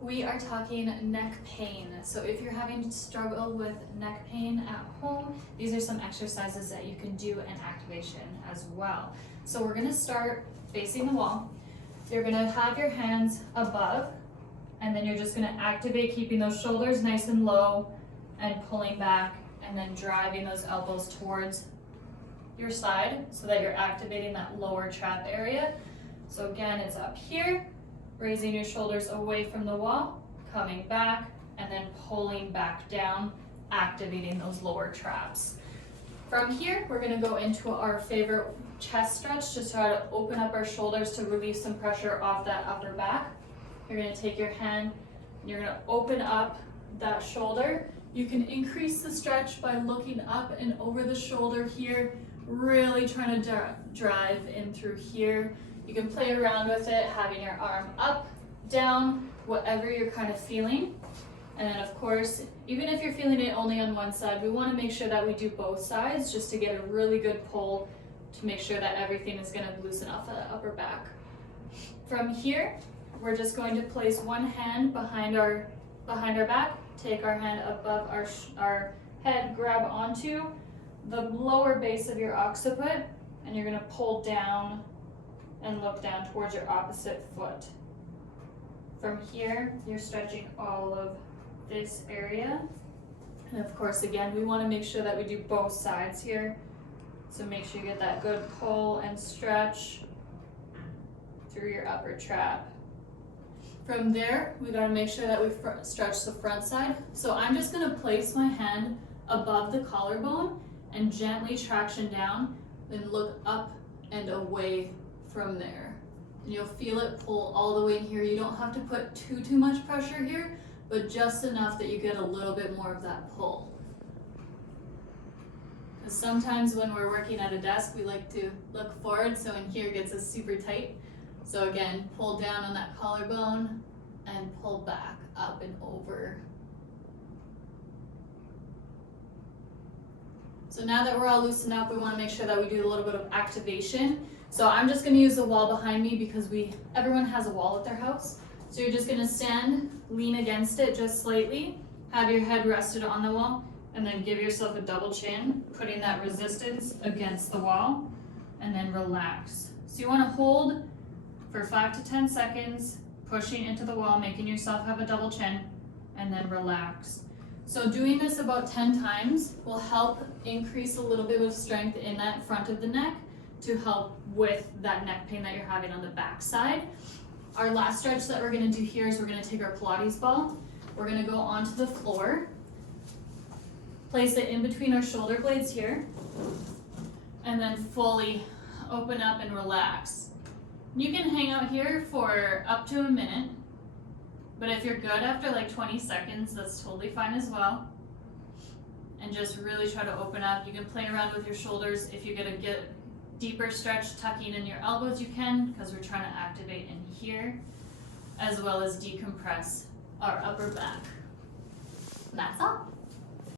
we are talking neck pain. So if you're having to struggle with neck pain at home, these are some exercises that you can do in activation as well. So we're gonna start facing the wall. You're gonna have your hands above, and then you're just gonna activate keeping those shoulders nice and low and pulling back, and then driving those elbows towards your side so that you're activating that lower trap area. So again, it's up here, raising your shoulders away from the wall, coming back, and then pulling back down, activating those lower traps. From here, we're gonna go into our favorite chest stretch to try to open up our shoulders to relieve some pressure off that upper back. You're gonna take your hand, and you're gonna open up that shoulder. You can increase the stretch by looking up and over the shoulder here, really trying to drive in through here. You can play around with it, having your arm up, down, whatever you're kind of feeling. And then of course, even if you're feeling it only on one side, we want to make sure that we do both sides just to get a really good pull to make sure that everything is going to loosen off that upper back. From here, we're just going to place one hand behind our back, take our hand above our head, grab onto the lower base of your occiput, and you're going to pull down and look down towards your opposite foot. From here, you're stretching all of this area. And of course, again, we want to make sure that we do both sides here. So make sure you get that good pull and stretch through your upper trap. From there, we got to make sure that we stretch the front side. So I'm just going to place my hand above the collarbone and gently traction down, then look up and away from there. And you'll feel it pull all the way in here. You don't have to put too much pressure here, but just enough that you get a little bit more of that pull. Because sometimes when we're working at a desk, we like to look forward, so in here gets us super tight. So again, pull down on that collarbone and pull back up and over. So now that we're all loosened up, we want to make sure that we do a little bit of activation. So I'm just going to use the wall behind me because everyone has a wall at their house. So you're just going to stand, lean against it just slightly, have your head rested on the wall, and then give yourself a double chin, putting that resistance against the wall, and then relax. So you want to hold for 5 to 10 seconds, pushing into the wall, making yourself have a double chin, and then relax. So doing this about 10 times will help increase a little bit of strength in that front of the neck to help with that neck pain that you're having on the back side. Our last stretch that we're going to do here is we're going to take our Pilates ball. We're going to go onto the floor, place it in between our shoulder blades here, and then fully open up and relax. You can hang out here for up to a minute, but if you're good after like 20 seconds, that's totally fine as well. And just really try to open up. You can play around with your shoulders. If you get a deeper stretch, tucking in your elbows, you can, because we're trying to activate in here, as well as decompress our upper back. And that's all.